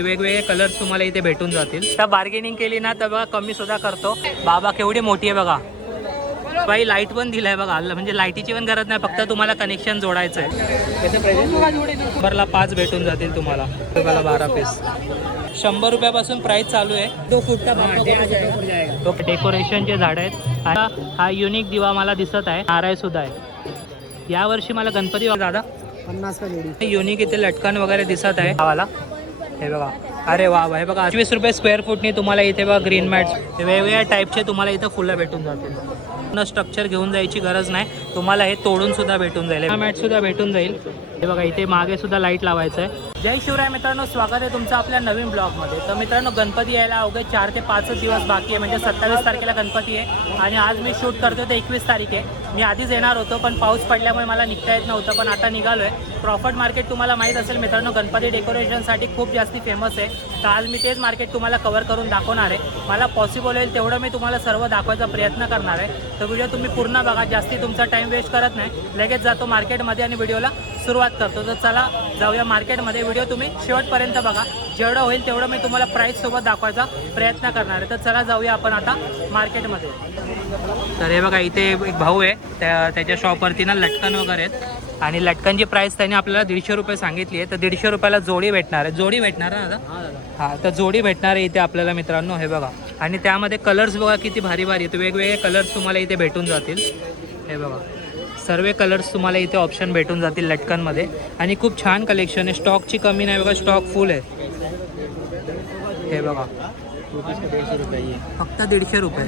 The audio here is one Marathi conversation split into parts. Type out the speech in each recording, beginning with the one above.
वेगवेगळे कलर्स तुम्हाला इथे भेटून जातील. तर बार्गेनिंग केली ना तर बघा कमी सुद्धा करतो. बाबा केवढी मोठी आहे बघा. बाई लाईट पण दिलाय बघा, म्हणजे लाईटीची पण गरज नाही, फक्त तुम्हाला कनेक्शन जोडायचं आहे. नंबरला 5 भेटून जातील तुम्हाला. 12 पीस 100 रुपयापासून प्राइस चालू आहे. 2 फूट डेकोरेशनचे झाड आहेत. हा युनिक दिवा मला दिसत आहे, नारळ सुद्धा आहे. यावर्षी मला गणपती दादा 50 का जोडी युनिक इथे लटकन वगैरे दिसत आहे. गावाला हे बघा, अरे वा हे बघा 25 रुपये स्क्वेअर फूटनी तुम्हाला इथे बघा ग्रीन मॅट्स वेगवेगळ्या टाईपचे तुम्हाला इथं फुलं भेटून जातील. स्ट्रक्चर घेऊन जायची गरज नाही, तुम्हाला हे तोडून सुद्धा भेटून जाईल. मॅट सुद्धा भेटून जाईल. हे बघा इथे मागे सुद्धा लाईट लावायचं आहे. जय शिवराय मित्रांनो, स्वागत आहे तुमचं आपल्या नवीन ब्लॉगमध्ये. तर मित्रांनो, गणपती यायला अवघे 4 ते 5 दिवस बाकी आहे, म्हणजे 27 तारखेला गणपती आहे आणि आज मी शूट करतो ते 21 तारीख आहे. मी आधीच येणार होतो पण पाऊस पडल्यामुळे मला निघता येत नव्हतं, पण आता निघालो आहे. क्रॉफर्ड मार्केट तुम्हाला माहीत असेल मित्रांनो, गणपती डेकोरेशनसाठी खूप जास्ती फेमस आहे. तर आज मी तेच मार्केट तुम्हाला कव्हर करून दाखवणार आहे. मला पॉसिबल होईल तेवढं मी तुम्हाला सर्व दाखवायचा प्रयत्न करणार आहे. तर व्हिडिओ तुम्ही पूर्ण बघा, जास्ती तुमचा टाईम वेस्ट करत नाही. लगेच जातो मार्केटमध्ये आणि व्हिडिओला सुरुवात करतो. तर चला जाऊया मार्केटमध्ये. व्हिडिओ तुम्ही शेवटपर्यंत बघा, जेवढं होईल तेवढं मी तुम्हाला प्राईससोबत दाखवायचा प्रयत्न करणार आहे. तर चला जाऊया आपण आता मार्केटमध्ये. तर हे बघा इथे एक भाऊ आहे, त्याच्या शॉपवरती ना लटकन वगैरे आहेत आणि लटकनची प्राईस त्याने आपल्याला 150 रुपये सांगितली आहे. तर 150 रुपयाला जोडी भेटणार आहे. जोडी भेटणार आहे ना? हां, तर जोडी भेटणार आहे इथे आपल्याला मित्रांनो. हे बघा, आणि त्यामध्ये कलर्स बघा किती भारी भारी आहेत. वेगवेगळे कलर्स तुम्हाला इथे भेटून जातील. हे बघा सर्व कलर्स तुम्हाला इथे ऑप्शन भेटून जातील लटकनमध्ये आणि खूप छान कलेक्शन आहे. स्टॉकची कमी नाही बघा, स्टॉक फुल आहे. हे बघा फक्त 150 रुपये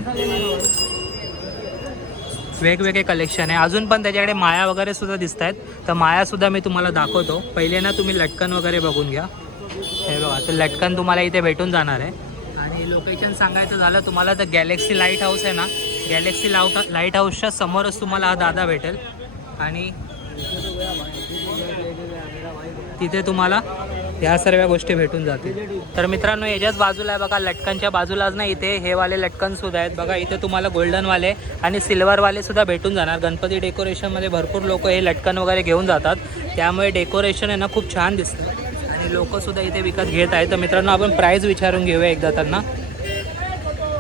वेगवेगळे कलेक्शन आहे. अजून पण त्याच्याकडे माया वगैरे सुद्धा दिसत आहेत. तर माया सुद्धा मी तुम्हाला दाखवतो. पहिले ना तुम्ही लटकन वगैरे बघून घ्या. हे बघा, तर लटकन तुम्हाला इथे भेटून जाणार आहे. आणि लोकेशन सांगायचं झालं तुम्हाला तर गॅलेक्सी लाईट हाऊस आहे ना, गॅलेक्सी लाईट हाऊसच्या समोरच तुम्हाला हा दादा भेटेल आणि तिथे तुम्हाला ह्या सर्व गोष्टी भेटून जातील. तर मित्रांनो, याच्याच बाजूला आहे बघा, लटकनच्या बाजूलाच ना इथे हे वाले लटकन सुद्धा आहेत बघा. इथे तुम्हाला गोल्डनवाले आणि सिल्वरवाले सुद्धा भेटून जाणार. गणपती डेकोरेशनमध्ये भरपूर लोक हे लटकन वगैरे घेऊन जातात, त्यामुळे डेकोरेशन आहे ना खूप छान दिसतं आणि लोक सुद्धा इथे विकत घेत आहेत. तर मित्रांनो, आपण प्राईस विचारून घेऊया एकदा त्यांना.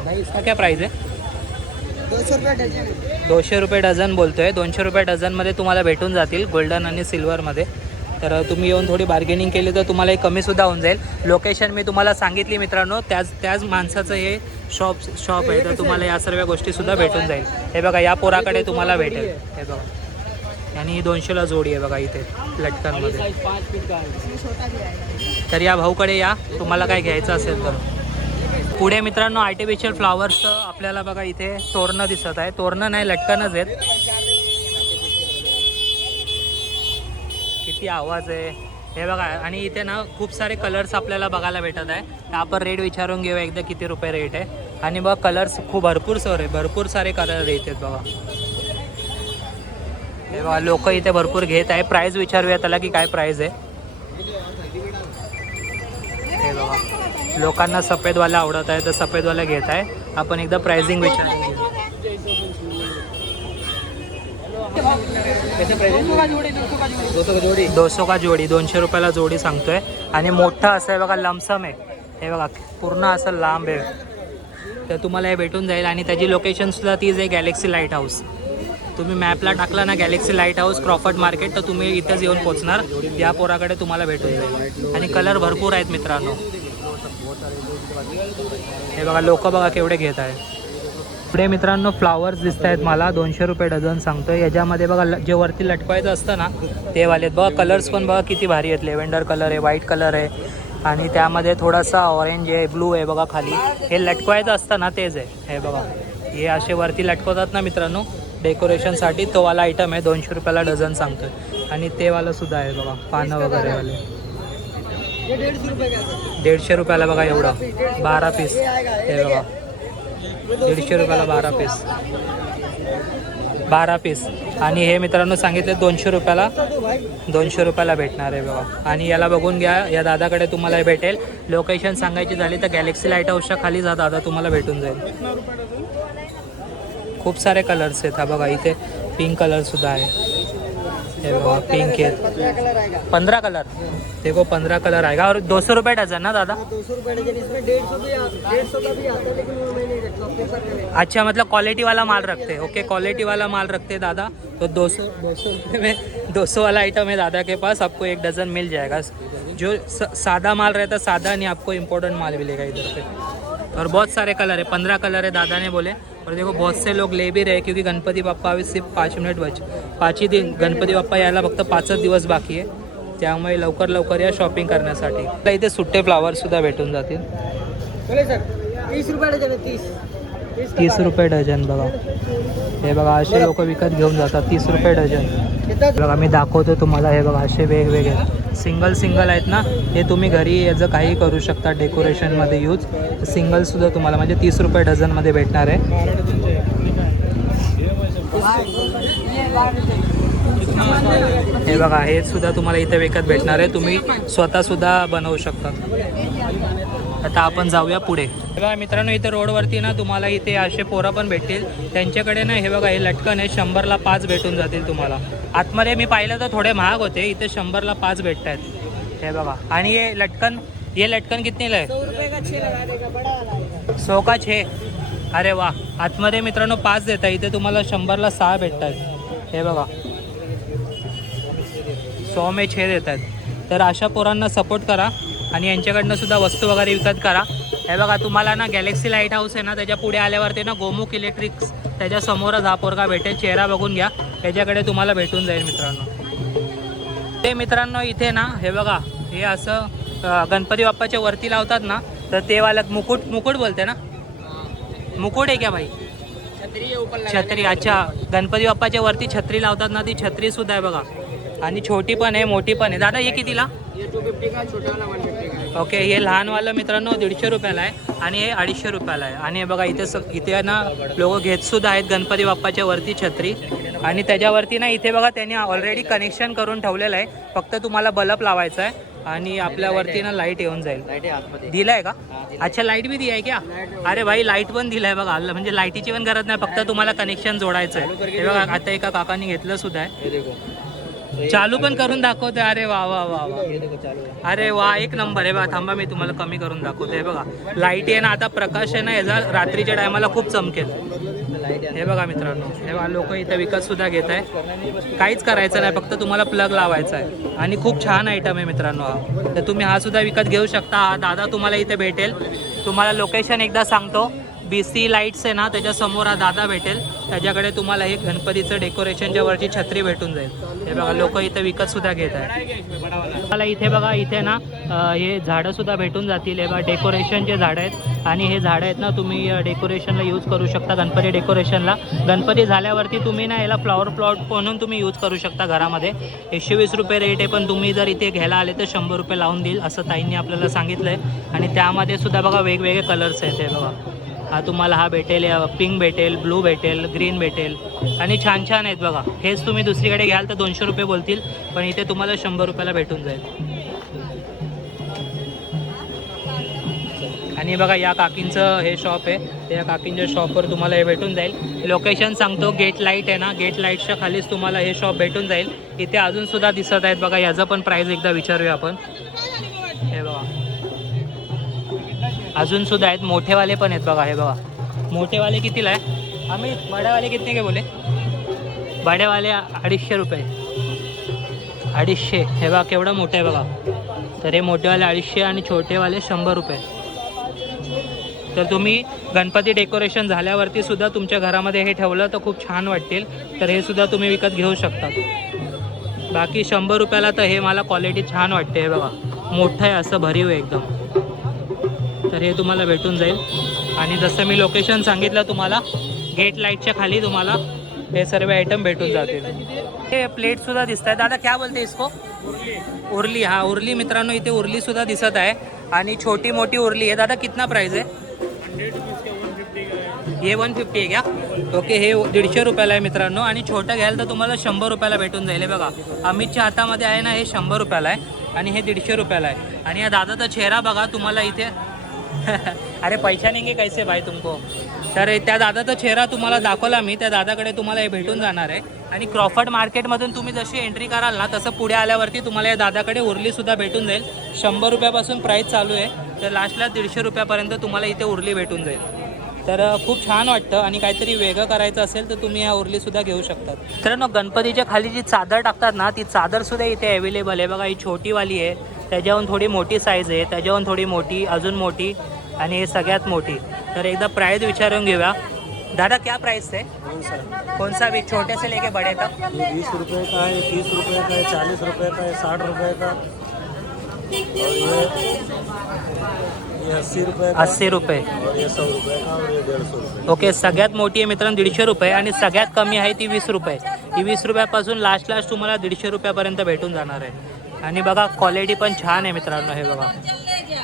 भाई इसका क्या प्राईस आहे? 200 रुपये डझन बोलतोय. 200 रुपये डझनमध्ये तुम्हाला भेटून जातील गोल्डन आणि सिल्वरमध्ये. तर तुम्ही येऊन थोडी बार्गेनिंग केली तर तुम्हाला हे कमीसुद्धा होऊन जाईल. लोकेशन मी तुम्हाला सांगितली मित्रांनो, त्याच माणसाचं हे शॉप आहे. तर तुम्हाला या सर्व गोष्टीसुद्धा भेटून जाईल. हे बघा, या पोराकडे तुम्हाला भेटेल. हे बघा, आणि 200ला जोडी आहे बघा इथे लटकनमध्ये. तर या भाऊकडे या, तुम्हाला काय घ्यायचं असेल तर. पुढे मित्रांनो आर्टिफिशियल फ्लॉवर्सचं आपल्याला बघा इथे तोरणं दिसत आहे. तोरणं नाही, लटकनच आहेत. किती आवाज आहे हे बघा. आणि इथे ना खूप सारे कलर्स आपल्याला बघायला भेटत आहे. तर आपण रेट विचारून घेऊया एकदा किती रुपये रेट आहे. आणि बघा कलर्स खूप भरपूर सारे कलर येतात बघा. हे बघा लोक इथे भरपूर घेत आहे. प्राईस विचारूया त्याला की काय प्राईस आहे. हे बघा, लोकांना सफेदवाला आवडत आहे तर सफेदवाला घेत आहे. आपण एकदा प्राइसिंग विचारून घेऊ. 200 का जोडी 200 रुपयाला जोडी सांगतोय. आणि मोठा असं आहे बघा, लमसम आहे. हे बघा पूर्ण असं लांब आहे. तर तुम्हाला हे भेटून जाईल. आणि त्याची लोकेशनसुद्धा तीच आहे, गॅलेक्सी लाईट हाऊस. तुम्ही मॅपला टाकला ना Galaxy light house Crawford market, तर तुम्ही इथंच येऊन पोहोचणार. या पोराकडे तुम्हाला भेटून जाईल. आणि कलर भरपूर आहेत मित्रांनो. हे बघा लोक बघा केवढे घेत आहे. पुढे मित्रांनो फ्लावर्स दिसत आहेत मला. 200 रुपये डझन सांगतोय. याच्यामध्ये बघा जे वरती लटकवायचं असतं ना ते वाले बघा. कलर्स पण बघा किती भारी आहेत. लेव्हेंडर कलर आहे, व्हाईट कलर आहे आणि त्यामध्ये थोडासा ऑरेंज आहे, ब्लू आहे बघा खाली. हे लटकवायचं असतं ना तेच आहे. हे बघा, हे असे वरती लटकवतात ना मित्रांनो डेकोरेशनसाठी, तो वाला आयटम आहे. 200 रुपयाला डझन सांगतोय. आणि ते वाला सुद्धा आहे बघा, पानं वगैरे वाले. 150 रुपयाला बघा एवढं 12 पीस. हे बघा 150 रुपयाला 12 पीस. आणि हे मित्रांनो सांगितले 200 रुपयाला भेटणार आहे बघा. आणि याला बघून घ्या, या दादाकडे तुम्हाला भेटेल. लोकेशन सांगायची झाली तर गॅलेक्सी लाईट हाऊसच्या खाली जा दादा, तुम्हाला भेटून जाईल. खूप सारे कलर्स आहेत. हा बघा इथे पिंक कलर सुद्धा आहे. ये बघा पिंक है, 15 कलर, देखो 15 कलर आएगा और 200 रुपये डजन ना दादा? 200 रुपये डजन, इसमें 150 का भी आता है, लेकिन वो मैं नहीं रखता, पेपर का। अच्छा, मतलब क्वालिटी वाला माल रखते हैं। ओके, क्वालिटी वाला माल रखते हैं दादा। तो 200 रुपये में 200 वाला आइटम है दादा के पास, आपको 1 डज़न मिल जाएगा। जो सादा माल रहता है सादा, नहीं आपको इम्पोर्टेंट माल मिलेगा इधर पे। और बहुत सारे कलर है, 15 कलर है दादा ने बोले। और देखो बहुत से लोग ले भी रहे, क्योंकि गणपती बाप्पा अभी सिर्फ 5 मिनिट 5 दिन गणपती बाप्पा यायला फक्त 5च दिवस बाकी आहे, त्यामुळे लवकर लवकर या शॉपिंग करण्यासाठी। आपल्या इथे सुट्टे फ्लावर सुद्धा भेटून जातील। बोले सर 30 रुपये डजन है, 30 रुपये डझन बघा। हे बघा असे लोक विकत घेऊन जातात 30 रुपये डझन। बघा मी दाखवतो तुम्हाला, हे बघा असे वेगवेगळे सिंगल आहेत ना, हे तुम्ही घरी याचं काही करू शकता डेकोरेशनमध्ये यूज। सिंगलसुद्धा तुम्हाला म्हणजे 30 रुपये डझनमध्ये भेटणार आहे। हे बघा हे सुद्धा तुम्हाला इथे विकत भेटणार आहे, तुम्ही स्वतःसुद्धा बनवू शकता। आता आपण जाऊया पुढे। बघा मित्रांनो, इथे रोडवरती ना तुम्हाला इथे असे पोरं पण भेटतील, त्यांच्याकडे ना हे बघा हे लटकन आहे, 100ला 5 भेटून जातील तुम्हाला। आतमध्ये मी पाहिलं तर थोडे महाग होते, इथे 100ला 5 भेटत आहेत। हे बघा, आणि ये लटकन कितनीला आहे? 100 रुपये का 6 लगा देगा, बड़ा वाला है 100 का 6। अरे वा, आतमध्ये मित्रांनो 5 देतात, इथे तुम्हाला 100ला 6 भेटतात। हे बघा 100 में 6 देतात। तर अशा पोरांना सपोर्ट करा आणि यांच्याकडनं सुद्धा वस्तू वगैरे विकत करा। हे बघा तुम्हाला ना गॅलेक्सी लाईट हाऊस आहे ना, त्याच्या पुढे आल्यावरती ना गोमुख इलेक्ट्रिक्स त्याच्या समोरच हा पोरगा भेटेल, चेहरा बघून घ्या, त्याच्याकडे तुम्हाला भेटून जाईल मित्रांनो। ते मित्रांनो इथे ना हे बघा, हे असं गणपती बाप्पाच्या वरती लावतात ना, तर ते वाला मुकुट बोलते ना, मुकुट आहे क्या भाई? छत्री। अच्छा, गणपती बाप्पाच्या वरती छत्री लावतात ना, ती छत्री सुद्धा आहे बघा, आणि छोटी पण आहे मोठी पण आहे। दादा हे कितीला? ये 250 का, छोटा वाला 150 का है। ओके, हे लहानवालं मित्रांनो 150 रुपयाला आहे आणि हे 250 रुपयाला आहे। आणि हे बघा इथे ना लोक घेत सुद्धा आहेत गणपती बाप्पाच्या वरती छत्री, आणि त्याच्यावरती ना इथे बघा त्यांनी ऑलरेडी कनेक्शन करून ठेवलेलं आहे, फक्त तुम्हाला बल्ब लावायचा आहे आणि आपल्यावरती ना लाईट येऊन जाईल। दिलाय का? अच्छा, लाईट भी दिलाय क्या? अरे भाई लाईट पण दिलाय बघा, म्हणजे लाईटीची पण गरज नाही, फक्त तुम्हाला कनेक्शन जोडायचं आहे। हे बघा आता एका काकांनी घेतलं सुद्धा आहे, चालू पण करून दाखवते। अरे वा वा वा वा, अरे वा, एक नंबर आहे बघा। थांबा मी तुम्हाला कमी करून दाखवते। हे बघा लाईट आहे ना, आता प्रकाश आहे ना याचा रात्रीच्या टायमाला खूप चमकेल। हे बघा मित्रांनो, हे बघा लोक इथे विकत सुद्धा घेत आहे, काहीच करायचं नाही, फक्त तुम्हाला प्लग लावायचा आहे, आणि खूप छान आयटम आहे मित्रांनो हा। तर तुम्ही हा सुद्धा विकत घेऊ शकता। हा दादा तुम्हाला इथे भेटेल, तुम्हाला लोकेशन एकदा सांगतो, BC लाईट्स आहे ना त्याच्या समोर हा दादा भेटेल, त्याच्याकडे तुम्हाला हे गणपतीचं डेकोरेशनच्या वरची छत्री भेटून जाईल। हे बघा लोक इथे विकत सुद्धा घेत आहेत। मला इथे बघा इथे ना हे झाडं सुद्धा भेटून जातील। हे बघा डेकोरेशनचे झाडं आहेत, आणि हे झाडं आहेत ना तुम्ही डेकोरेशनला यूज करू शकता, गणपती डेकोरेशनला। गणपती झाल्यावरती तुम्ही ना याला फ्लॉवर प्लॉट म्हणून तुम्ही यूज करू शकता घरामध्ये। 120 रुपये रेट आहे, पण तुम्ही जर इथे घ्यायला आले तर 100 रुपये लावून देईल असं ताईंनी आपल्याला सांगितलं आहे। आणि त्यामध्ये सुद्धा बघा वेगवेगळे कलर्स आहेत। हे बघा हा तुम्हाला हा भेटेल, पिंक भेटेल, ब्लू भेटेल, ग्रीन भेटेल, आणि छान छान आहेत बघा। हेच तुम्ही दुसरीकडे घ्याल तर 200 रुपये बोलतील, पण इथे तुम्हाला 100 रुपयाला भेटून जाईल। आणि बघा या काकींचं हे शॉप आहे, त्या काकींच्या शॉपवर तुम्हाला हे भेटून जाईल। लोकेशन सांगतो, गेट लाईट आहे ना, गेट लाईटच्या खालीच तुम्हाला हे शॉप भेटून जाईल। इथे अजून सुद्धा दिसत आहेत बघा, याचं पण प्राईस एकदा विचारूया आपण। हे बघा अजून सुद्धा आहेत, मोठेवाले पण आहेत बघा। हे बघा मोठेवाले कितीला आहे? आम्ही बड्यावाले कितने के बोले? बड्यावाले 250 रुपये, 250। हे बघा केवढं मोठं आहे बघा, तर हे मोठेवाले 250 आणि छोटेवाले 100 रुपये। तर तुम्ही गणपती डेकोरेशन झाल्यावरती सुद्धा तुमच्या घरामध्ये हे ठेवलं तर खूप छान वाटतील, तर हे सुद्धा तुम्ही विकत घेऊ शकता। बाकी 100 रुपयाला तर हे मला क्वालिटी छान वाटते। हे बघा मोठं आहे, असं भरीव आहे एकदम, तर हे तुम्हाला भेटून जाईल। आणि जसं मी लोकेशन सांगितलं तुम्हाला, गेट लाईटच्या खाली तुम्हाला हे सर्व आयटम भेटून जातील। हे प्लेटसुद्धा दिसत आहेत दादा, क्या बोलते इसको? उरली। हा उरली मित्रांनो, इथे उरलीसुद्धा दिसत आहे, आणि छोटी मोठी उरली आहे। दादा कितना प्राइस आहे? हे 150 आहे क्या? ओके, हे 150 रुपयाला आहे मित्रांनो, आणि छोटं घ्याल तर तुम्हाला 100 रुपयाला भेटून जाईल। बघा अमितच्या हातामध्ये आहे ना, हे 100 रुपयाला आहे, आणि हे 150 रुपयाला आहे। आणि या दादाचा चेहरा बघा तुम्हाला इथे अरे पहचानेंगे कैसे भाई तुमको? तर त्या दादाचा चेहरा तुम्हाला दाखवला मी, त्या दादाकडे तुम्हाला हे भेटून जाणार आहे। आणि क्रॉफर्ड मार्केटमधून तुम्ही जशी एंट्री कराल ना तसं पुढे आल्यावरती तुम्हाला या दादाकडे उरलीसुद्धा भेटून जाईल. 100 रुपयापासून प्राईस चालू आहे, तर लास्टला 150 रुपयापर्यंत तुम्हाला इथे उरली भेटून जाईल. तर खूप छान वाटतं आणि काहीतरी वेगळं करायचं असेल तर तुम्ही ह्या उरलीसुद्धा घेऊ शकतात. तर गणपतीच्या खाली जी चादर टाकतात ना ती चादरसुद्धा इथे अवेलेबल आहे. बघा ही छोटीवाली आहे, त्याच्याहून थोडी मोठी साईज आहे, त्याच्याहून थोडी मोठी, अजून मोठी आणि हे सगळ्यात मोठी. तर एकदा प्राईस विचारून घेऊया. दादा क्या प्राइस है? कौन सा भी, छोटे से लेके बड़े तक? 20 रुपये का है, 30 रुपये का है, 40 रुपये का है, 60 रुपये का, और ये 80 रुपये का, 80 रुपये. और ये 100 रुपये का, और ये 150 रुपये. ओके, सगळ्यात मोठी आहे मित्रांनो 150 रुपये आणि सगळ्यात कमी आहे ती 20 रुपये. ही 20 रुपयापासून लास्ट तुम्हाला 150 रुपयापर्यंत भेटून जाणार आहे. आणि बघा क्वालिटी पण छान आहे मित्रांनो. हे बघा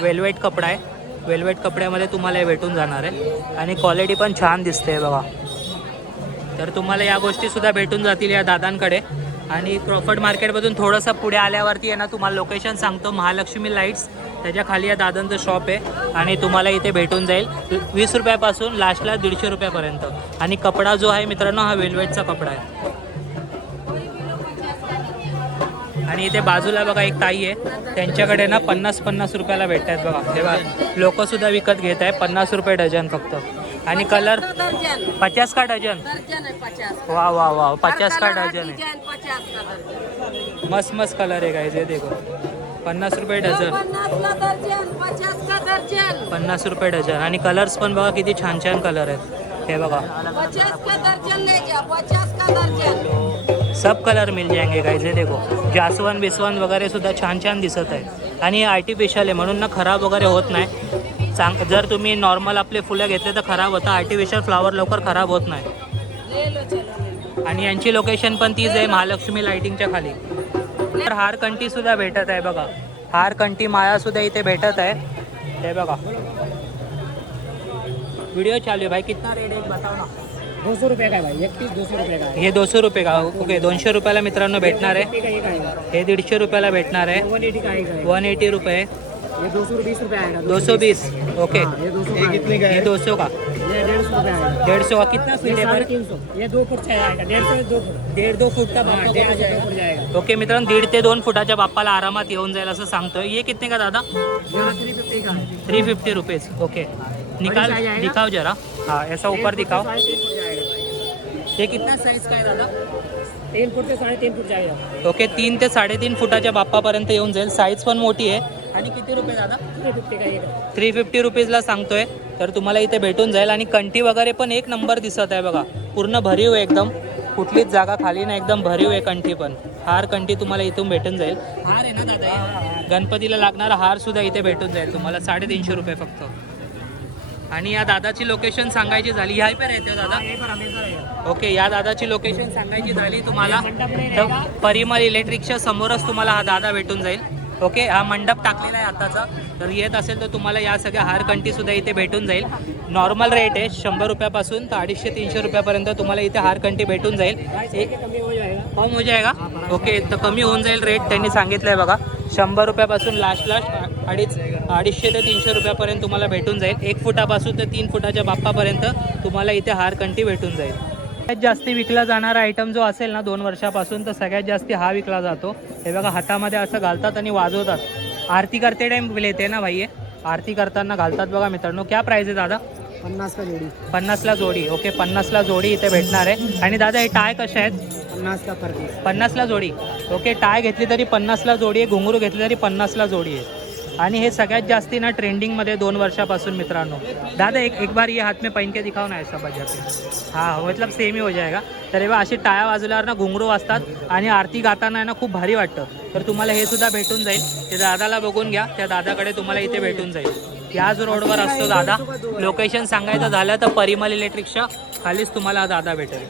वेल्वेट कपडा आहे, वेल्वेट कपड्यामध्ये तुम्हाला हे भेटून जाणार आहे आणि क्वालिटी पण छान दिसते बघा. तर तुम्हाला या गोष्टीसुद्धा भेटून जातील या दादांकडे. आणि क्रॉफर्ड मार्केटमधून थोडंसं पुढे आल्यावरती आहे ना तुम्हाला लोकेशन सांगतो, महालक्ष्मी लाईट्स, त्याच्या खाली या दादांचं शॉप आहे आणि तुम्हाला इथे भेटून जाईल 20 रुपयापासून लास्टला 150 रुपयापर्यंत. आणि कपडा जो आहे मित्रांनो हा वेल्वेटचा कपडा आहे. आणि इथे बाजूला बघा एक ताई आहे, त्यांच्याकडे ना 50-50 रुपयाला भेटत आहेत बघा. हे बघा लोकंसुद्धा विकत घेत आहे 50 रुपये डझन फक्त. आणि कलर 50 का डझन? वा वा वा, 50 का डझन आहे. मस्त मस्त कलर आहे गाइस, ये देखो 50 रुपये डझन, 50 रुपये डझन. आणि कलर्स पण बघा किती छान छान कलर आहेत. हे बघा सब कलर मिल जाएंगे गाइस. हे देखो जास्वंद बिस्वंद वगैरे सुद्धा छान छान दिसत आहे. आणि आर्टिफिशियल आहे म्हणून ना खराब वगैरे होत नाही. जर तुम्ही नॉर्मल आपले फुलं घेतले तर खराब होतं, आर्टिफिशियल फ्लावर लवकर खराब होत नाही. आणि यांची लोकेशन पण तीच आहे, महालक्ष्मी लाइटिंगच्या खाली. तर हारकंठी सुद्धा भेटत आहे बघा, हारकंठी माळा सुद्धा इथे भेटत आहे. हे बघा व्हिडिओ चालू आहे भाई, कितना रेट आहे बताओ ना. 200 रुपये का है भाई, एक पीस 200 रुपये का है. हे 200 रुपये का? ओके, 200 रुपयाला मित्रांनो भेटणार आहे. हे 150 रुपयाला भेटणार आहे. 180 का है. 180 रुपये. ये 220 रुपये आएगा. 220. ओके, ये 200 ये कितने का ये है? 200 का. ये 150 रुपये आएगा. 150 का कितना ये फीट है? 350. ये 2 फुट से आएगा. 1.5 से 2 फुट. 1.5-2 फूटचा हाँ, बाप्पा 1.5 कोण से 2 जाएगा? फुट जाएगा. ओके मित्रांनो, 1.5 ते 2 फुटाच्या बाप्पाला आरामात येऊन जाईल असं सांगतोय. ये कितने का दादा? यहाँ 350 का है. 350 रुपीज. ओके, निकाल साइज आएगा? दिखाओ जरा. हाँ, ऐसा ऊपर दिखाओ. 3.5 फुट जाएगा भाई. ये कितना साईज का आहे दादा? 3 फुट से 3.5 फुट जाएगा. ओके, 3 ते 3.5 फुटाच्या बाप्पापर्यंत येऊन जाईल. साईज पण मोठी आहे. आणि किती रुपये दादा? 350 का ये. 350 रुपीजला सांगतोय. तर तुम्हाला इथे भेटून जाईल. आणि कंठी वगैरे पण एक नंबर दिसत आहे बघा, पूर्ण भरीव आहे एकदम, कुठलीच जागा खाली ना, एकदम भरीव आहे कंठी पण. हार कंठी तुम्हाला इथून भेटून जाईल. हार आहे ना दादा, गणपतीला लागणारा हार सुद्धा इथे भेटून जाईल तुम्हाला 350 रुपये फक्त. आणि या दादाची लोकेशन सांगायची झाली, ह्या पे राहते दादा? ओके, या दादाची लोकेशन सांगायची झाली तुम्हाला तर परिमल इलेक्ट्रिकच्या समोरच तुम्हाला हा दादा भेटून जाईल. ओके, हा मंडप टाकलेला आहे आताचा. तर येत असेल तर तुम्हाला या सगळ्या हारकंठी सुद्धा इथे भेटून जाईल. नॉर्मल रेट आहे 100 रुपयापासून तर 250-300 रुपयापर्यंत तुम्हाला इथे हारकंठी भेटून जाईल. एक कमी हो जाएगा. कम हो जाएगा. ओके, तर कमी होऊन जाईल रेट, त्यांनी सांगितलं आहे बघा. 100 रुपयापासून लास्ट 250 ते 300 रुपयापर्यंत तुम्हाला भेटून जाईल. 1 फुटापासून ते 3 फुटाच्या बाप्पापर्यंत तुम्हाला इथे हारकंठी भेटून जाईल. सगळ्यात जास्ती विकला जाणारा आयटम जो असेल ना 2 वर्षापासून, तर सगळ्यात जास्ती हा विकला जातो. हे बघा हातामध्ये असं घालतात आणि वाजवतात. आरती करते टाइम लेते ना भाई, आरती करताना घालतात बघा मित्रांनो. क्या प्राइस आहे दादा? 50 का जोड़ी. 50ला जोडी. ओके, 50ला जोडी इथे भेटणार आहे. आणि दादा हे टाय कसे आहेत? 50 का पर पीस. 50ला जोडी. ओके, टाय घेतली तरी 50ला जोडी आहे, घुंगरू घेतली तरी 50ला जोडी आहे. आणि हे सगळ्यात जास्ती ना ट्रेंडिंगमध्ये 2 वर्षापासून मित्रांनो. दादा एक बार ये हाथ में पहन के दिखाओ ना ऐसा बजा पे. हाँ, मतलब सेम ही हो जाएगा. तर हे अशी टाळ्या वाजवल्यावर ना घुंगरू वाजतात आणि आरती गाताना ना खूप भारी वाटतं. तर तुम्हाला हे सुद्धा भेटून जाईल. ते दादाला बघून घ्या, त्या दादाकडे तुम्हाला इथे भेटून जाईल. याच रोडवर असतो दादा. लोकेशन सांगायचं झालं तर परिमल इलेक्ट्रिकच्या खालीच तुम्हाला दादा भेटेल.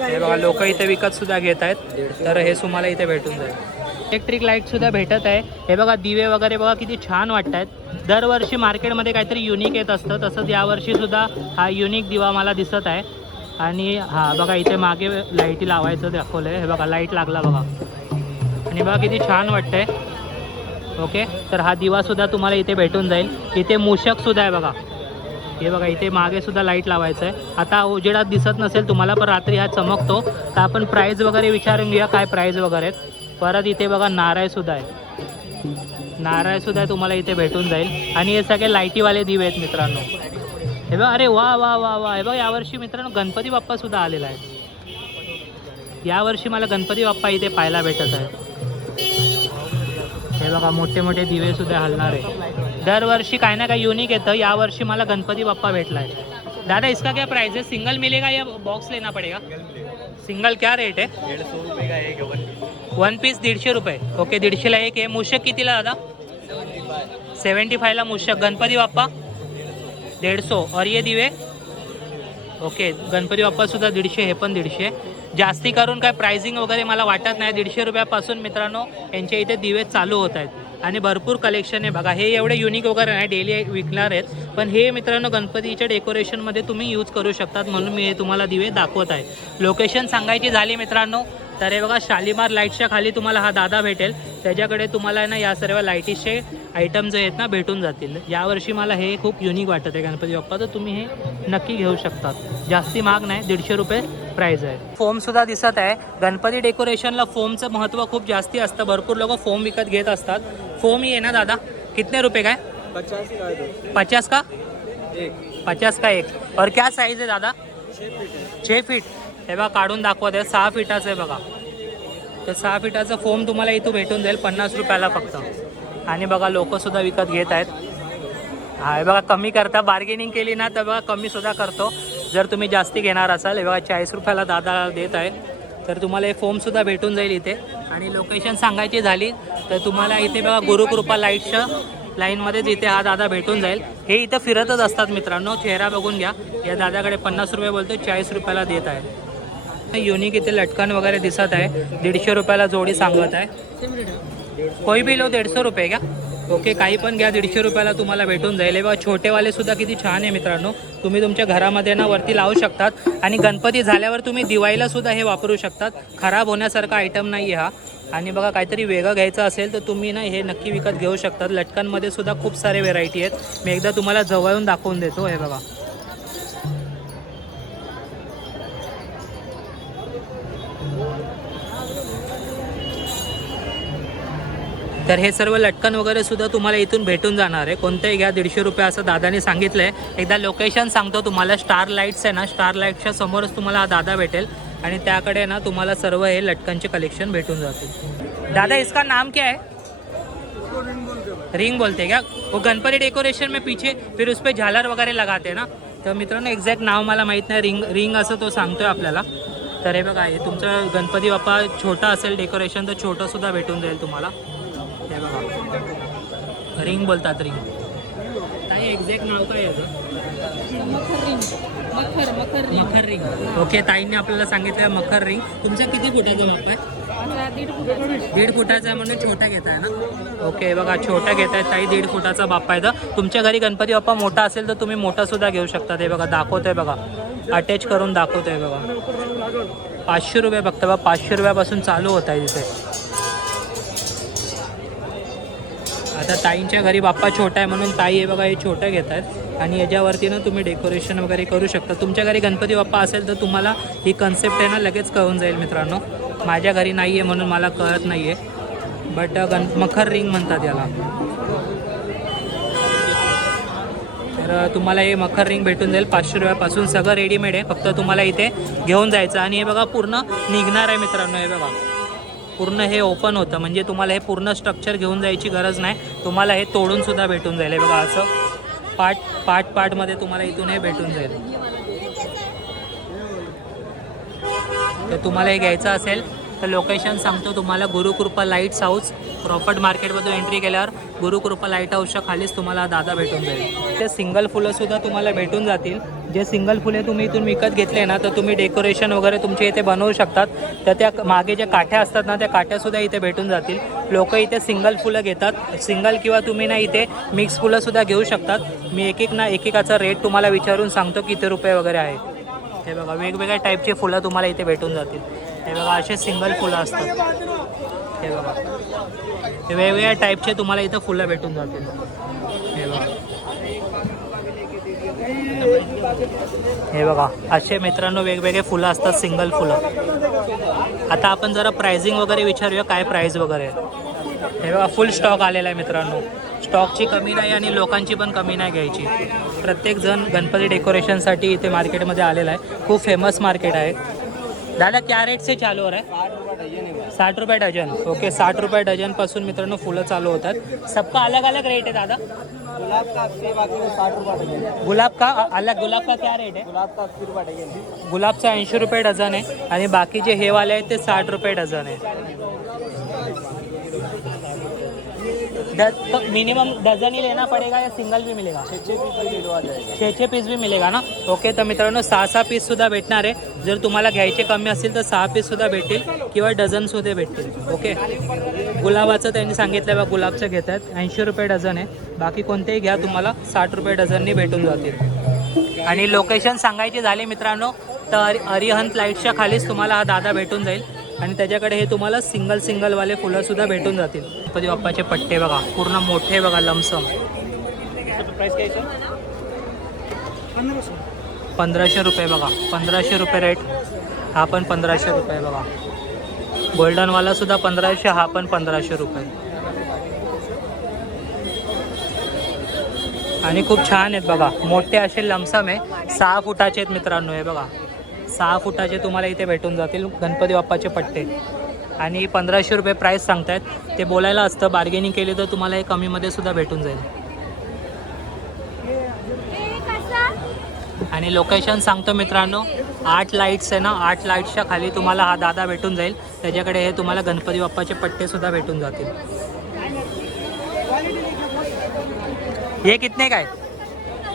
हे बघा लोक इथे विकत सुद्धा घेत आहेत, तर हे तुम्हाला इथे भेटून जाईल. इलेक्ट्रिक लाईट सुद्धा भेटत आहे. हे बघा दिवे वगैरे बघा किती छान वाटत आहेत. दरवर्षी मार्केटमध्ये काहीतरी युनिक येत असतं, तसंच यावर्षी सुद्धा हा युनिक दिवा मला दिसत आहे. आणि हा बघा इथे मागे लाईटी लावायचं दाखवलं आहे. हे बघा लाईट लागला बघा, आणि बघा किती छान वाटतंय. ओके, तर हा दिवा सुद्धा तुम्हाला इथे भेटून जाईल. इथे मूषक सुद्धा आहे बघा. हे बघा इथे मागे सुद्धा लाईट लावायचं आहे. आता उजेडात दिसत नसेल तुम्हाला, पण रात्री हा चमकतो. तर आपण प्राईज वगैरे विचारून घेऊया काय प्राईज वगैरे आहेत. परत इथे बघा नारळ सुद्धा आहे, नारळ सुद्धा तुम्हाला इथे भेटून जाईल. आणि हे सगळे लाईटीवाले दिवे आहेत मित्रांनो. हे बघा, अरे वा वा वा वा. हे बघा यावर्षी मित्रांनो गणपती बाप्पा सुद्धा आलेला आहे. यावर्षी मला गणपती बाप्पा इथे पाहायला भेटत आहे. हे बघा मोठे मोठे दिवे सुद्धा हलणार आहे. दरवर्षी काही ना काही युनिक येतं. यावर्षी मला गणपती बाप्पा भेटला है. दादा इसका क्या प्राइस है? सिंगल मिलेगा या बॉक्स लेना पड़ेगा? सिंगल क्या रेट है? 150 रुपये का एक है. वन पीस 150 रुपये. ओके 150ला एक आहे. मूषक कितीला दादा? 75ला मूषक. गणपती बाप्पा 150. और ये दिवे ओके गणपती बाप्पा सुद्धा 150. हे पण 150. जास्ती करून काय प्राइसिंग वगैरे मला वाटत नाही. 150 रुपयापासून मित्रांनो यांच्या इथे दिवे चालू होत आहेत. आणि भरपूर कलेक्शन आहे बघा. हे एवढे युनिक वगैरे नाही, डेली विकणार आहेत. पण हे मित्रांनो गणपतीच्या डेकोरेशनमध्ये तुम्ही यूज करू शकतात, म्हणून मी हे तुम्हाला दिवे दाखवत आहे. लोकेशन सांगायची झाली मित्रांनो तर हे बघा शालीमार लाईटच्या खाली तुम्हाला हा दादा भेटेल. त्याच्याकडे तुम्हाला ना या सर्व लाईटीचे आयटम जे आहेत ना भेटून जातील. यावर्षी मला हे खूप युनिक वाटत आहे गणपती बाप्पा, तर तुम्ही हे नक्की घेऊ शकतात. जास्ती महाग नाही, 150 रुपये प्राइस आहे. फोम सुद्धा दिसत आहे. गणपती डेकोरेशनला फोमचं महत्त्व खूप जास्ती असतं. भरपूर लोक फोम विकत घेत असतात. फोम ही आहे ना दादा, कितने रुपये काय? 50 का दो. 50 का एक. 50 का एक. और क्या साईज आहे दादा? 6 फीट. हे बघा काढून दाखवत आहे. 6 फीटाचं आहे बघा. तर 6 फीटाचं फोम तुम्हाला इथं भेटून जाईल 50 रुपयाला फक्त. आणि बघा लोकंसुद्धा विकत घेत आहेत. हा हे बघा कमी करता, बार्गेनिंग केली ना तर बघा कमीसुद्धा करतो जर तुम्ही जास्ती घेणार असाल. हे बघा 40 रुपयाला दादा देत आहे. तर तुम्हाला हे फोमसुद्धा भेटून जाईल इथे. आणि लोकेशन सांगायची झाली तर तुम्हाला इथे बघा गुरुकृपा लाईटच्या लाईनमध्येच इथे हा दादा भेटून जाईल. हे इथं फिरतच असतात मित्रांनो. चेहरा बघून घ्या. या दादाकडे 50 रुपये बोलतो, 40 रुपयाला देत आहे. युनिक इथे लटकन वगैरे दिसत आहे. 150 रुपयाला जोडी सांगत आहे. कोई भी लो 150 रुपये क्या? ओके काही पण घ्या, 150 रुपयाला तुम्हाला भेटून जाईल. हे बघा छोटेवाले सुद्धा किती छान आहे मित्रांनो. तुम्ही तुमच्या घरामध्ये ना वरती लावू शकतात. आणि गणपती झाल्यावर तुम्ही दिवाळीला सुद्धा हे वापरू शकतात. खराब होण्यासारखा आयटम नाही आहे हा. आणि बघा काहीतरी वेगळं घ्यायचं असेल तर तुम्ही ना हे नक्की विकत घेऊ शकतात. लटकनमध्ये सुद्धा खूप सारे व्हेरायटी आहेत. मी एकदा तुम्हाला जवळून दाखवून देतो. हे बघा तर हे सर्व लटकन वगैरे सुद्धा तुम्हाला इथून भेटून जाणार आहे. कोणतंही घ्या 150 रुपये असं दादाने सांगितलं आहे. एकदा लोकेशन सांगतो तुम्हाला. स्टार लाईट्स आहे ना, स्टार लाईटच्या समोरच तुम्हाला हा दादा भेटेल. आणि त्याकडे ना तुम्हाला सर्व हे लटकनचे कलेक्शन भेटून जातील. दादा इसका नाम क्या है? रिंग बोलते क्या? वो गणपती डेकोरेशन में पीछे फिर उस पर झालर वगैरे लगाते ना. तर मित्रांनो एक्झॅक्ट नाव मला माहीत नाही. रिंग असं तो सांगतोय आपल्याला. तर हे बघा हे तुमचं गणपती बाप्पा छोटा असेल डेकोरेशन तर छोटंसुद्धा भेटून जाईल तुम्हाला. हे बघा रिंग बोलतात. रिंग ताई एक्झॅक्ट नाव काय याचं? मखर रिंग. ओके ताईंनी आपल्याला सांगितलं मखर रिंग. तुमचं किती फुटाचा बाप्पा आहे? 1.5 फुटाचा म्हणून छोटा घेताय ना. ओके बघा छोटा घेताय ताई. 1.5 फुटाचा बाप्पा आहे. तर तुमच्या घरी गणपती बाप्पा मोठा असेल तर तुम्ही मोठा सुद्धा घेऊ शकता. हे बघा दाखवतोय बघा, अटॅच करून दाखवतोय बघा. 500 रुपये फक्त बघा. 500 रुपयापासून चालू होत आहे तिथे. आता ताईंच्या घरी बाप्पा छोटा आहे म्हणून ताई हे बघा हे छोटं घेत आहेत. आणि याच्यावरती ना तुम्ही डेकोरेशन वगैरे करू शकता. तुमच्या घरी गणपती बाप्पा असेल तर तुम्हाला ही कन्सेप्ट आहे ना लगेच कळून जाईल मित्रांनो. माझ्या घरी नाही आहे म्हणून मला कळत नाही आहे. बट मखर रिंग म्हणतात याला. तर तुम्हाला हे मखर रिंग भेटून जाईल 500 रुपयापासून. सगळं रेडीमेड आहे, फक्त तुम्हाला इथे घेऊन जायचं. आणि हे बघा पूर्ण निघणार आहे मित्रांनो. हे बघा पूर्ण हे ओपन होतं, म्हणजे तुम्हाला हे पूर्ण स्ट्रक्चर घेऊन जायची गरज नाही. तुम्हाला हे तोडून सुद्धा भेटून जाईल. हे बघा असं पार्टमध्ये तुम्हाला इथून हे भेटून जाईल. तर तुम्हाला हे घ्यायचं असेल तर लोकेशन सांगतो तुम्हाला. गुरुकृपा लाईट्स हाऊस, प्रॉफिट मार्केटमधून एंट्री केल्यावर गुरुकृपा लाईट हाऊसच्या खालीच तुम्हाला दादा भेटून जाईल. ते सिंगल फुलंसुद्धा तुम्हाला भेटून जातील. जे सिंगल फुले तुम्ही इथून विकत घेतले ना तर तुम्ही डेकोरेशन वगैरे तुमचे इथे बनवू शकतात. तर त्या मागे ज्या काठ्या असतात ना त्या काठ्यासुद्धा इथे भेटून जातील. लोक इथे सिंगल फुलं घेतात. सिंगल किंवा तुम्ही ना इथे मिक्स फुलंसुद्धा घेऊ शकतात. मी एकेकाचा रेट तुम्हाला विचारून सांगतो किती रुपये वगैरे आहे. हे बघा वेगवेगळ्या टाईपचे फुलं तुम्हाला इथे भेटून जातील. हे बघा असे सिंगल फुलं असतात. हे बघा हे वेगवेगळ्या टाईपचे तुम्हाला इथं फुलं भेटून जातील. हे बघा हे बघा असे मित्रांनो वेगवेगळे फुलं असतात, सिंगल फुलं. आता आपण जरा प्राइसिंग वगैरे विचारूया, काय प्राइस वगैरे आहे. हे बघा फुल स्टॉक आलेला आहे मित्रांनो. स्टॉकची कमी नाही आणि लोकांची पण कमी नाही घ्यायची. प्रत्येक जण गणपती डेकोरेशनसाठी इथे मार्केटमध्ये आलेला आहे. खूप फेमस मार्केट आहे. दादा क्या रेट से चालू हो रहा है? 60 रुपये डझन. ओके 60 रुपये डझनपासून मित्रांनो फुलं चालू होतात. सबका अलग अलग रेट आहे दादा. गुलाब का 80, बाकी में 60 रुपये डजन है. गुलाब का अलग, गुलाब का क्या रेट है? गुलाब का 80 रुपये डजन है. गुलाबचा 80 रुपये डझन आहे आणि बाकी जे हे वाले आहेत ते 60 रुपये डझन आहे. तो मिनिमम डझन ही लेना पड़ेगा या सिंगल भी मिलेगा? 6 पीस भी मिलेगा ना. ओके तर मित्रांनो 6 पीस सुद्धा भेटणार आहे. जर तुम्हाला घ्यायचे कमी असतील तर 6 पीस सुद्धा भेटतील किंवा डझन सुद्धा भेटतील. ओके गुलाबाचं त्यांनी सांगितलं बघा, गुलाबचं घेत आहेत 80 रुपये डझन आहे. बाकी कोणतेही घ्या तुम्हाला 60 रुपये डझननी भेटून जातील. आणि लोकेशन सांगायची झाली मित्रांनो तर अरिहंत लाईट्सच्या खालीच तुम्हाला हा दादा भेटून जाईल आणि त्याच्याकडे हे तुम्हाला सिंगलवाले फुलं सुद्धा भेटून जातील. गणपती बाप्पाचे पट्टे बघा पूर्ण मोठे बघा, लमसम. प्राइस काय आहे? 1500 रुपये बघा, 1500 रुपये रेट. हा पण 1500 रुपये बघा. गोल्डनवाला सुद्धा 1500, हा पण 1500 रुपये. आणि खूप छान आहेत बघा, मोठे असे लमसम आहे. 6 फुटाचे आहेत मित्रांनो. हे बघा 6 फुटाचे तुम्हाला इथे भेटून जातील गणपती बाप्पाचे पट्टे. आणि 1500 रुपये प्राईस सांगतायत. ते बोलायला असतं, बार्गेनिंग केली तर तुम्हाला हे कमीमध्ये सुद्धा भेटून जाईल. आणि लोकेशन सांगतो मित्रांनो, 8 लाईट्स आहे ना, 8 लाईट्सच्या खाली तुम्हाला हा दादा भेटून जाईल. त्याच्याकडे हे तुम्हाला गणपती बाप्पाचे पट्टे सुद्धा भेटून जातील. हे कितने काय?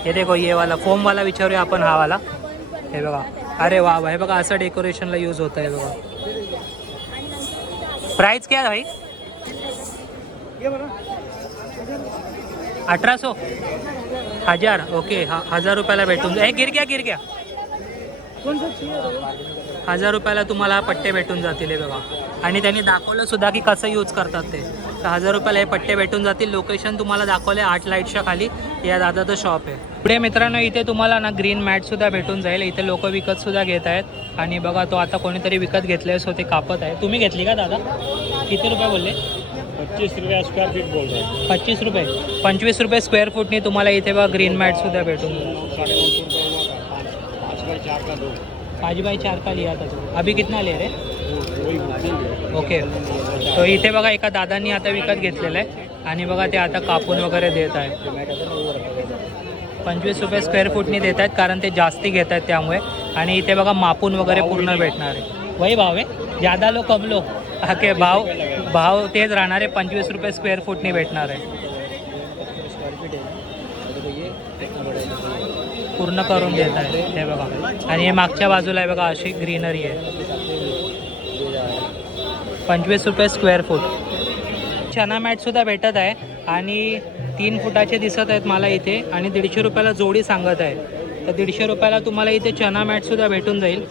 हे देखो ये वाला फोम वाला विचारूया आपण, हा वाला. हे बघा अरे वा वा, हे बघा असं डेकोरेशनला यूज होतं आहे बघा. प्राइस क्या है भाई? 1800 1000. ओके हा 1000 रुपयाला भेटून जाईल. गिर गया 1000 रुपयाला तुम्हाला पट्टे भेटून जातील. हे बघा आणि त्यांनी दाखवलं सुद्धा की कसं यूज करतात ते. तर 1000 रुपयाला हे पट्टे भेटून जातील. लोकेशन तुम्हाला दाखवले 8 लाईटच्या खाली या दादाचं शॉप आहे. पुढे मित्रांनो इथे तुम्हाला ना ग्रीन मॅट सुद्धा भेटून जाईल. इथे लोक विकत सुद्धा घेत आहेत. आणि बघा तो आता कोणीतरी विकत घेतले, सो ते कापत आहे. तुम्ही घेतली का दादा? किती रुपये बोलले? 25 रुपये स्क्वेअर फीट बोल रहे हैं. 25 रुपये 25 रुपये स्क्वेअर फूटनी तुम्हाला इथे बघा ग्रीन मॅट सुद्धा भेटून जाईल. 5 बाय 4 का लिया था तो. अभी कितना ले रे? ओके तो इथे बघा एका दादांनी आता विकत घेतलेलं आहे आणि बघा ते आता कापून वगैरे देत आहेत. 25 रुपये स्क्वेअर फूटनी देत आहेत कारण ते जास्ती घेत आहेत त्यामुळे. आणि इथे बघा मापून वगैरे पूर्ण भेटणार आहे. वही भाव आहे, ज़्यादा लो कम लो. ओके भाव तेच राहणार आहे. 25 रुपये स्क्वेअर फूटनी भेटणार आहे. पूर्ण करून देत आहे हे बघा. आणि हे मागच्या बाजूला आहे बघा अशी ग्रीनरी आहे. 25 रुपये स्क्वेअर फूट. चना मॅटसुद्धा भेटत आहे आणि 3 फुटाचे दिसत आहेत मला इथे. आणि 150 रुपयाला जोडी सांगत आहे. तर 150 रुपयाला तुम्हाला इथे चना मॅटसुद्धा भेटून जाईल.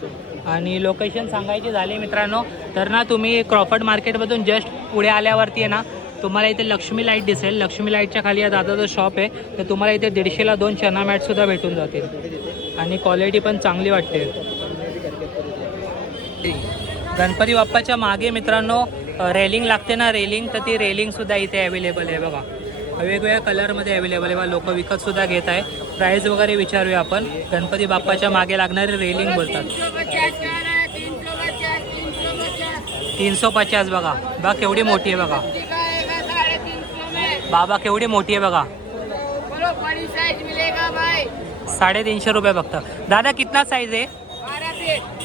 आणि लोकेशन सांगायची झाली मित्रांनो तर ना तुम्ही क्रॉफर्ड मार्केटमधून जस्ट पुढे आल्यावरती आहे ना तुम्हाला इथे लक्ष्मी लाईट दिसेल. लक्ष्मी लाईटच्या खाली या दादाचं शॉप आहे. तर तुम्हाला इथे 150ला 2 चना मॅटसुद्धा भेटून जातील आणि क्वालिटी पण चांगली वाटते. गणपती बाप्पाच्या मागे मित्रांनो रेलिंग लागते ना, रेलिंग, तर ती रेलिंगसुद्धा इथे अवेलेबल आहे बघा. वेगवेगळ्या कलरमध्ये अवेलेबल आहे. लोक विकतसुद्धा घेत आहे. प्राईस वगैरे विचारूया आपण. गणपती बाप्पाच्या मागे लागणारे रेलिंग बोलतात. 350 बघा. बघा केवढी मोठी आहे बघा. बाबा केवढी मोठी आहे बघा. 350 रुपये फक्त. दादा कितना साईज आहे?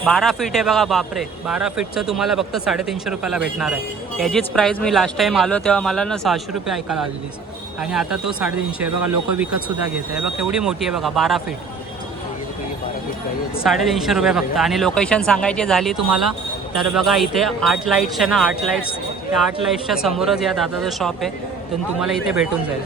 12 फीट आहे बघा. बापरे 12 फीटचं तुम्हाला फक्त 350 रुपयाला भेटणार आहे. याचीच प्राईस मी लास्ट टाईम आलो तेव्हा मला ना 600 रुपये ऐकायला आलेली आणि आता तो 350 आहे बघा. लोक विकतसुद्धा घेत आहे बघा. केवढी मोठी आहे बघा. 12 फीट 350 रुपये फक्त. आणि लोकेशन सांगायची झाली तुम्हाला तर बघा इथे 8 लाईट्स आहे ना, 8 लाईट्स, त्या 8 लाईट्सच्या समोरच या दादाचं शॉप आहे. तर तुम्हाला इथे भेटून जाईल.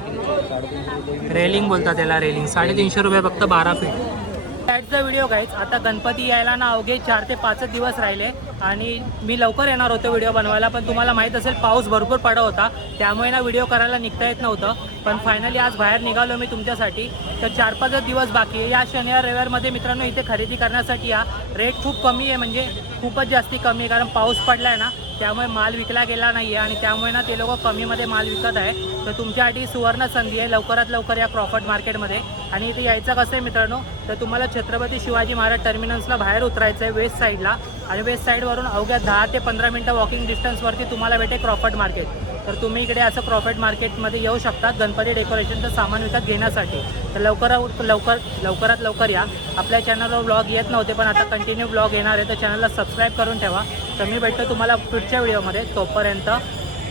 रेलिंग बोलतात त्याला, रेलिंग. 350 रुपये फक्त 12 फीट. ॲडचा video guys. आता गणपती यायला ना अवघे 4 ते 5 दिवस राहिले. आणि मी लवकर येणार होतो व्हिडिओ बनवायला, पण तुम्हाला माहीत असेल पाऊस भरपूर पडत होता, त्यामुळे ना व्हिडिओ करायला निघता येत नव्हतं. पण फायनली आज बाहेर निघालो मी तुमच्यासाठी. तर 4-5 दिवस बाकी आहे. या शनिवार रविवारमध्ये मित्रांनो इथे खरेदी करण्यासाठी या. रेट खूप कमी आहे, म्हणजे खूपच जास्ती कमी आहे, कारण पाऊस पडला आहे ना, त्यामुळे माल विकला गेला नाही आहे आणि त्यामुळे ना ते लोक कमीमध्ये माल विकत आहे. तर तुमच्यासाठी सुवर्ण संधी आहे, लवकरात लवकर या क्रॉफर्ड मार्केटमध्ये. आणि इथे यायचं कसं आहे मित्रांनो, तर तुम्हाला छत्रपती शिवाजी महाराज टर्मिनल्सला बाहेर उतरायचं आहे वेस्ट साईडला, आणि वेस्ट साईडवरून अवघ्या 10 ते 15 मिनटं वॉकिंग डिस्टन्सवरती तुम्हाला भेटेल क्रॉफर्ड मार्केट. तर तुम्ही इकडे असं क्रॉफर्ड मार्केटमध्ये येऊ शकता गणपती डेकोरेशनचं सामान विकत घेण्यासाठी. तर लवकरात लवकर या. आपल्या चॅनलवर ब्लॉग येत नव्हते, पण आता कंटिन्यू ब्लॉग येणार आहे, तर चॅनलला सबस्क्राईब करून ठेवा. तर मी भेटतो तुम्हाला पुढच्या व्हिडिओमध्ये. तोपर्यंत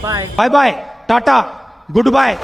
bye bye bye, tata, good bye.